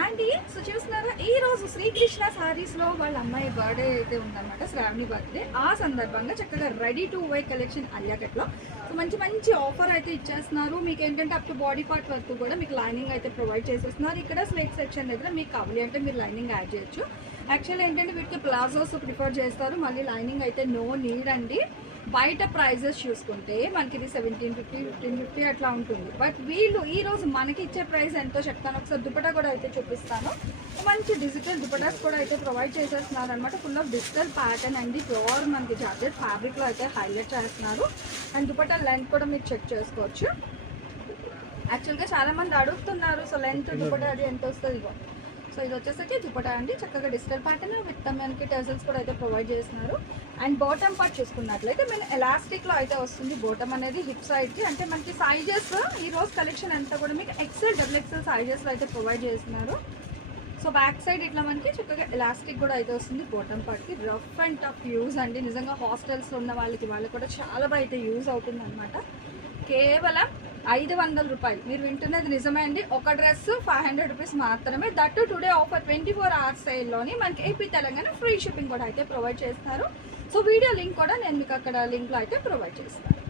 అండి సో చూస్తున్నారా ఈ రోజు శ్రీకృష్ణ సారీస్ లో వాళ్ళ అమ్మాయి బర్త్డే అయితే ఉందన్నమాట, శ్రావణి బర్త్డే. ఆ సందర్భంగా చక్కగా రెడీ టు వై కలెక్షన్ అలియాకట్ లో సో మంచి మంచి ఆఫర్ అయితే ఇచ్చేస్తున్నారు. మీకు ఏంటంటే అప్ టు బాడీ పార్ట్ వరకు కూడా మీకు లైనింగ్ అయితే ప్రొవైడ్ చేసేస్తున్నారు. ఇక్కడ స్లీవ్ సెక్షన్ దగ్గర మీకు కావాలి అంటే మీరు లైనింగ్ యాడ్ చేయొచ్చు. యాక్చువల్లీ ఏంటంటే వీటికి ప్లాజోస్ ప్రిఫర్ చేస్తారు, మళ్ళీ లైనింగ్ అయితే నో నీడ్ అండి. బయట ప్రైజెస్ చూసుకుంటే మనకి ఇది 1750, 1550 అట్లా ఉంటుంది. బట్ వీళ్ళు ఈరోజు మనకి ఇచ్చే ప్రైస్ ఎంతో చెప్తాను. ఒకసారి దుపట్టా కూడా అయితే చూపిస్తాను. మంచి డిజిటల్ దుపటాస్ కూడా అయితే ప్రొవైడ్ చేసేస్తున్నారు అనమాట. ఫుల్ ఆఫ్ డిజిటల్ ప్యాటర్న్ అండి, ప్యూర్ మనకి జార్జెట్ ఫ్యాబ్రిక్లో అయితే హైలైట్ చేస్తున్నారు. అండ్ దుపట్టా లెంత్ కూడా మీరు చెక్ చేసుకోవచ్చు. యాక్చువల్గా చాలామంది అడుగుతున్నారు సో లెంత్ దుపట్టా అది ఎంత వస్తుంది. సో ఇది వచ్చేసరికి దుపట్టా అండి, చక్కగా డిజిటల్ ప్యాటర్న్ విత్ మనకి టెజల్స్ కూడా అయితే ప్రొవైడ్ చేస్తున్నారు. అండ్ బాటమ్ పార్ట్ చూసుకున్నట్లయితే మీరు ఎలాస్టిక్లో అయితే వస్తుంది. బాటమ్ అనేది హిప్ సైడ్కి, అంటే మనకి సైజెస్ ఈ రోజు కలెక్షన్ అంతా కూడా మీకు ఎక్సెల్ డబుల్ ఎక్సెల్ సైజెస్లో అయితే ప్రొవైడ్ చేస్తున్నారు. సో బ్యాక్ సైడ్ ఇట్లా మనకి చక్కగా ఎలాస్టిక్ కూడా అయితే వస్తుంది. బాటమ్ పార్ట్కి రఫ్ అండ్ టఫ్ యూజ్ అండి, నిజంగా హాస్టల్స్లో ఉన్న వాళ్ళకి కూడా చాలా అయితే యూజ్ అవుతుంది అనమాట. కేవలం 500 రూపాయలు. మీరు వింటున్నది నిజమే అండి. ఒక డ్రెస్ 500 రూపీస్ మాత్రమే. దట్టు టుడే ఆఫర్ 24 hours సేల్లోని మనకి ఏపీ తెలంగాణ ఫ్రీ షిప్పింగ్ కూడా అయితే ప్రొవైడ్ చేస్తున్నారు. సో వీడియో లింక్ కూడా నేను మీకు అక్కడ లింక్లో అయితే ప్రొవైడ్ చేస్తాను.